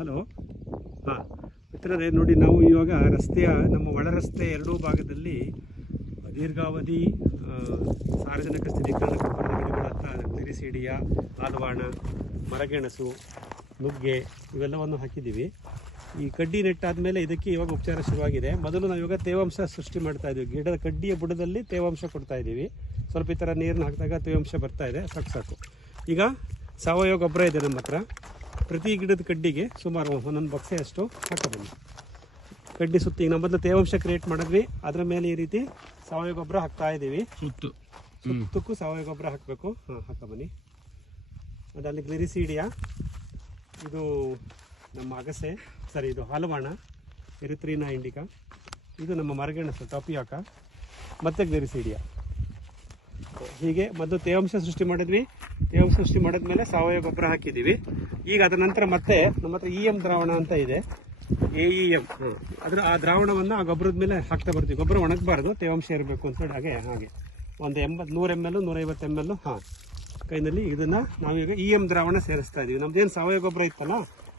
Hello? ಹಾಂ. ಮಿತ್ರರೇ, ನೋಡಿ ನಾವು ಇವಾಗ ರಸ್ತೆಯ, ನಮ್ಮ ಒಳ ರಸ್ತೆ ಎರಡೂ ಭಾಗದಲ್ಲಿ ದೀರ್ಘಾವಧಿ ಸಾರ್ವಜನಿಕ ಸ್ಥಿರೀಕರಣ ಗೊಬ್ಬರದ ಗಿಡಗಳತ್ತ ತಿರಿಸಿಡಿಯ ಆಲವಾಣ, ಮರಗೆಣಸು, ನುಗ್ಗೆ ಇವೆಲ್ಲವನ್ನು ಹಾಕಿದ್ದೀವಿ. ಈ ಕಡ್ಡಿ ನೆಟ್ಟಾದ್ಮೇಲೆ ಇದಕ್ಕೆ ಇವಾಗ ಉಪಚಾರ ಶುರುವಾಗಿದೆ. ಮೊದಲು ನಾವು ಇವಾಗ ತೇವಾಂಶ ಸೃಷ್ಟಿ ಮಾಡ್ತಾ ಇದ್ದೀವಿ. ಗಿಡದ ಕಡ್ಡಿಯ ಬುಡದಲ್ಲಿ ತೇವಾಂಶ ಕೊಡ್ತಾ ಇದ್ದೀವಿ. ಸ್ವಲ್ಪ ಈ ಥರ ನೀರನ್ನ ಹಾಕಿದಾಗ ತೇವಾಂಶ ಬರ್ತಾ ಇದೆ. ಸಾಕು ಸಾಕು. ಈಗ ಸಾವಯವ ಗೊಬ್ಬರ ಇದೆ ನಮ್ಮ ಹತ್ರ. ಪ್ರತಿ ಗಿಡದ ಕಡ್ಡಿಗೆ ಸುಮಾರು ಒಂದೊಂದು ಬಕ್ಸೆ ಅಷ್ಟು ಹಾಕಬನ್ನಿ ಕಡ್ಡಿ ಸುತ್ತಿ ಈಗ ನಮ್ಮ ಮೊದಲು ತೇವಾಂಶ ಕ್ರಿಯೇಟ್ ಮಾಡಿದ್ವಿ. ಅದರ ಮೇಲೆ ಈ ರೀತಿ ಸಾವಯವ ಗೊಬ್ಬರ ಹಾಕ್ತಾ ಇದ್ದೀವಿ. ಸುತ್ತು. ಸುತ್ತಕ್ಕೂ ಸಾವಯವ ಗೊಬ್ಬರ ಹಾಕಬೇಕು. ಹಾಂ ಹಾಕೋ ಬನ್ನಿ. ಅಲ್ಲಿ ಗ್ಲಿರಿಸೀಡಿಯಾ ಇದು ನಮ್ಮ ಅಗಸೆ ಸರಿ ಇದು ಹಲವಾಣ ಎರಿತ್ರೀನಾ ಇಂಡಿಕಾ. ಇದು ನಮ್ಮ ಮರಗೆಣಸು ಟಪಿಯಾಕ ಮತ್ತು ಗ್ಲಿರಿಸೀಡಿಯಾ ಹೀಗೆ ಮೊದಲು ತೇವಾಂಶ ಸೃಷ್ಟಿ ಮಾಡಿದ್ವಿ. ತೇವಾಂಶ ಸೃಷ್ಟಿ ಮಾಡಿದ್ಮೇಲೆ ಸಾವಯವ ಗೊಬ್ಬರ ಹಾಕಿದ್ದೀವಿ. ಈಗ ಅದರ ನಂತರ ಮತ್ತೆ ನಮ್ಮ ಹತ್ರ ಇ ಎಂ ದ್ರಾವಣ ಅಂತ ಇದೆ. ಎ ಇ ಎಂ ಅದರ ಆ ದ್ರಾವಣವನ್ನು ಆ ಗೊಬ್ಬರದ ಮೇಲೆ ಹಾಕ್ತಾ ಬರ್ತೀವಿ. ಗೊಬ್ಬರ ಒಣಗಬಾರ್ದು, ತೇವಾಂಶ ಇರಬೇಕು ಅಂತ ಹೇಳಿ ಹಾಗೆ ಹಾಗೆ. ಒಂದು ಎಂಬತ್ತು ನೂರು ಎಂ ಎಲ್ ನೂರೈವತ್ತು ಎಂ ಎಲ್ ಹಾಂ. ಕೈನಲ್ಲಿ ಇದನ್ನು ನಾವೀಗ ಇ ಎಂ ದ್ರಾವಣ ಸೇರಿಸ್ತಾ ಇದೀವಿ. ನಮ್ದೇನು ಸಾವಯವ ಗೊಬ್ಬರ ಇತ್ತಲ್ಲ,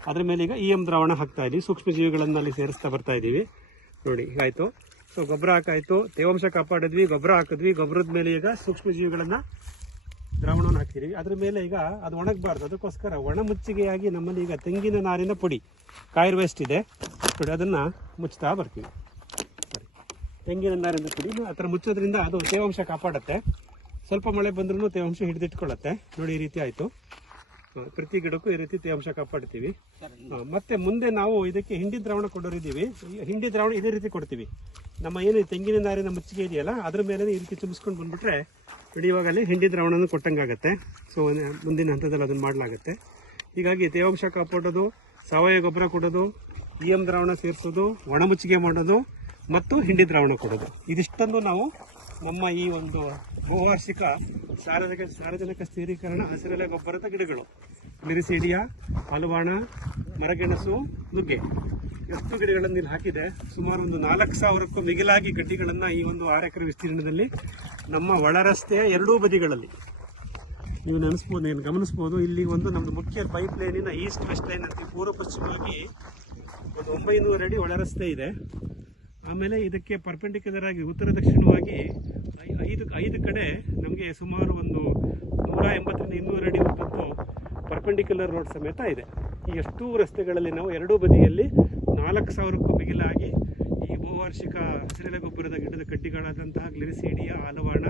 ಅದ್ರ ಮೇಲೆ ಈಗ ಇ ಎಂ ದ್ರಾವಣ ಹಾಕ್ತಾ ಇದ್ದೀವಿ ಸೂಕ್ಷ್ಮ ಜೀವಿಗಳನ್ನ ಅಲ್ಲಿ ಸೇರಿಸ್ತಾ ಬರ್ತಾ ಇದ್ದೀವಿ ನೋಡಿ ಹೀಗಾಯ್ತು ಸೊ ಗೊಬ್ಬರ ಹಾಕಾಯ್ತು. ತೇವಾಂಶ ಕಾಪಾಡಿದ್ವಿ ಗೊಬ್ಬರ ಹಾಕಿದ್ವಿ. ಗೊಬ್ಬರದ ಮೇಲೆ ಈಗ ಸೂಕ್ಷ್ಮ ಜೀವಿಗಳನ್ನ ದ್ರಾವಣವನ್ನು ಹಾಕಿದೀವಿ ಅದ್ರ ಮೇಲೆ ಈಗ ಅದು ಒಣಗಬಾರ್ದು. ಅದಕ್ಕೋಸ್ಕರ ಒಣ ಮುಚ್ಚಿಗೆಯಾಗಿ ನಮ್ಮಲ್ಲಿ ಈಗ ತೆಂಗಿನ ನಾರಿನ ಪುಡಿ ಕಾಯಿರ್ ವೇಸ್ಟ್ ಇದೆ. ನೋಡಿ ಅದನ್ನ ಮುಚ್ಚುತ್ತಾ ಬರ್ತೀವಿ. ಸರಿ. ತೆಂಗಿನ ನಾರಿನ ಪುಡಿ ಆ ಥರ ಮುಚ್ಚೋದ್ರಿಂದ ಅದು ತೇವಾಂಶ ಕಾಪಾಡುತ್ತೆ. ಸ್ವಲ್ಪ ಮಳೆ ಬಂದ್ರೂ ತೇವಾಂಶ ಹಿಡಿದಿಟ್ಕೊಳ್ಳುತ್ತೆ. ನೋಡಿ ಈ ರೀತಿ ಆಯಿತು. ಪ್ರತಿ ಗಿಡಕ್ಕೂ ಈ ರೀತಿ ತೇವಾಂಶ ಕಾಪಾಡ್ತೀವಿ. ಮತ್ತೆ ಮುಂದೆ ನಾವು ಇದಕ್ಕೆ ಹಿಂಡಿ ದ್ರಾವಣ ಕೊಡೋರಿದ್ದೀವಿ. ಹಿಂಡಿ ದ್ರಾವಣ ಇದೇ ರೀತಿ ಕೊಡ್ತೀವಿ. ನಮ್ಮ ಏನು ತೆಂಗಿನ ನಾರಿನ ಮುಚ್ಚಿಗೆ ಇದೆಯಲ್ಲ, ಅದ್ರ ಮೇಲೆ ಈ ರೀತಿ ತುಂಬಿಸ್ಕೊಂಡು ಬಂದ್ಬಿಟ್ರೆ ನೋಡಿ ಅಲ್ಲಿ ಹಿಂಡಿ ದ್ರಾವಣನ ಕೊಟ್ಟಂಗಾಗತ್ತೆ. ಸೊ ಮುಂದಿನ ಹಂತದಲ್ಲಿ ಅದನ್ನು ಮಾಡಲಾಗುತ್ತೆ. ಹೀಗಾಗಿ ತೇವಾಂಶ ಕಾಪಾಡೋದು, ಸಾವಯವ ಗೊಬ್ಬರ ಕೊಡೋದು ಇ ಎಂ ದ್ರಾವಣ ಸೇರಿಸೋದು ಒಣಮುಚ್ಚಿಗೆ ಮಾಡೋದು, ಮತ್ತು ಹಿಂಡಿ ದ್ರಾವಣ ಕೊಡೋದು. ಇದಿಷ್ಟೊಂದು ನಾವು ನಮ್ಮ ಈ ಒಂದು ಬಹುವಾರ್ಷಿಕ ಸಾರ್ವಜನಿಕ ಸಾರ್ವಜನಿಕ ಸ್ಥಿರೀಕರಣ ಹಸಿರೆಲೆ ಗೊಬ್ಬರದ ಗಿಡಗಳು. ಮಿರಿಸಿಡಿಯ ಹಲವಾಣ ಮರಗೆಣಸು, ನುಗ್ಗೆ. ಎಷ್ಟು ಗಿಡಗಳನ್ನು ಇಲ್ಲಿ ಹಾಕಿದೆ. ಸುಮಾರು ಒಂದು ನಾಲ್ಕು ಸಾವಿರಕ್ಕೂ ಮಿಗಿಲಾಗಿ ಗಡ್ಡಿಗಳನ್ನು ಈ ಒಂದು ಆರು ಎಕರೆ ವಿಸ್ತೀರ್ಣದಲ್ಲಿ ನಮ್ಮ ಒಳ ರಸ್ತೆಯ ಎರಡೂ ಬದಿಗಳಲ್ಲಿ ನೀವು ನೆನೆಸ್ಬೋದು ಏನು ಗಮನಿಸ್ಬೋದು. ಇಲ್ಲಿ ಒಂದು ನಮ್ಮದು ಮುಖ್ಯ ಪೈಪ್ ಲೈನಿನ ಈಸ್ಟ್ ವೆಸ್ಟ್ ಲೈನ್ ಅಂತ ಪೂರ್ವ ಪಶ್ಚಿಮವಾಗಿ ಒಂದು ಒಂಬೈನೂರು ಅಡಿ ಒಳ ರಸ್ತೆ ಇದೆ. ಆಮೇಲೆ ಇದಕ್ಕೆ ಪರ್ಪೆಂಡಿಕ್ಯುಲರ್ ಆಗಿ ಉತ್ತರ ದಕ್ಷಿಣವಾಗಿ ಐದು ಐದು ಕಡೆ ನಮಗೆ ಸುಮಾರು ಒಂದು ನೂರ ಎಂಬತ್ತರಿಂದ ಇನ್ನೂರು ಅಡಿ ಉದ್ದಕ್ಕೂ ಪರ್ಪೆಂಡಿಕ್ಯುಲರ್ ರೋಡ್ ಸಮೇತ ಇದೆ. ಈ ಎಷ್ಟೂ ರಸ್ತೆಗಳಲ್ಲಿ ನಾವು ಎರಡೂ ಬದಿಯಲ್ಲಿ ನಾಲ್ಕು ಸಾವಿರಕ್ಕೂ ಮಿಗಿಲಾಗಿ ಈ ಬಹುವಾರ್ಷಿಕ ಹಸಿರೆಲೆ ಗೊಬ್ಬರದ ಗಿಡದ ಕಡ್ಡಿಗಳಾದಂತಹ ಗ್ಲಿರಿಸೀಡಿಯ ಆಲವಾಣ,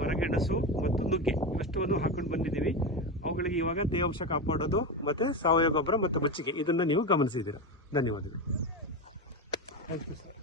ಮರಗೆಣಸು ಮತ್ತು ನುಗ್ಗೆ ಇವಷ್ಟವನ್ನು ಹಾಕೊಂಡು ಬಂದಿದ್ದೀವಿ. ಅವುಗಳಿಗೆ ಇವಾಗ ತೇವಾಂಶ ಕಾಪಾಡೋದು ಮತ್ತು ಸಾವಯವ ಗೊಬ್ಬರ ಮತ್ತು ಮಚ್ಚಿಗೆ ಇದನ್ನು ನೀವು ಗಮನಿಸಿದ್ದೀರಾ. ಧನ್ಯವಾದಗಳು. Thank you sir